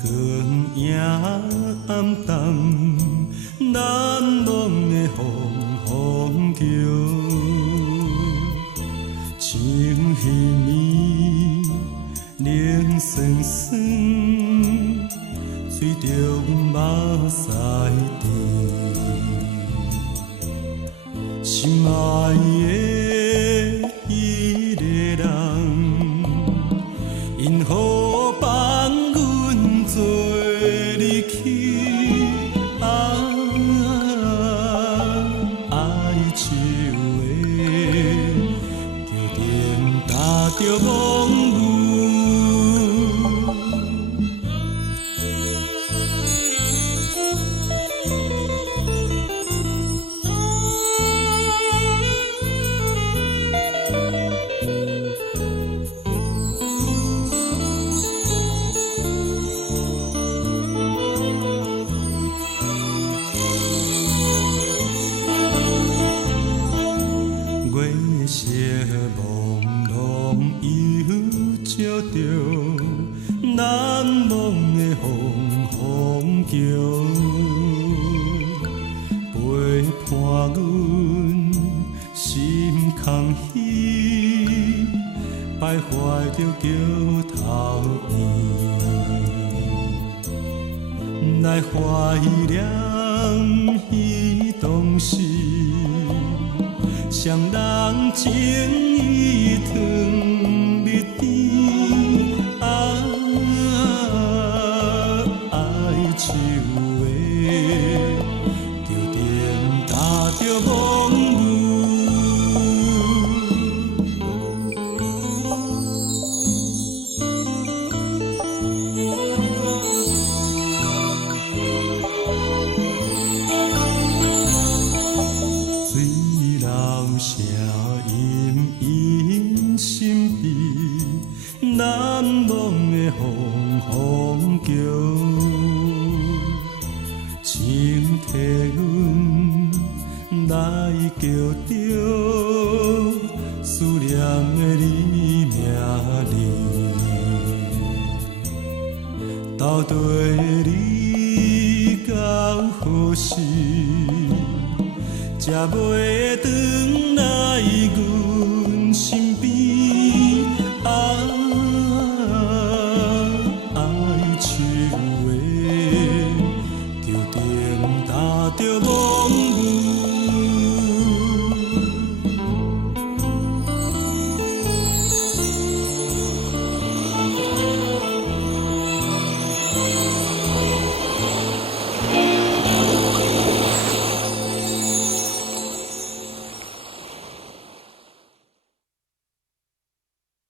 光影暗淡，难忘的风风桥，情稀绵，冷酸酸，随着阮目屎滴。心爱的迄个人，因何放阮做离去？哀愁的桥顶踏着梦雾。月色朦胧又照着难忘的风风桥，陪伴阮心空虚，徘徊着桥头边，来怀念彼当时。双人情意长蜜甜，哀愁的桥顶踏着梦雾。声隐隐心悲，难忘的风风桥，请替阮来叫着思念的你名字，到底你到何时？才袂转来阮身边？哀愁的桥顶踏着梦雾。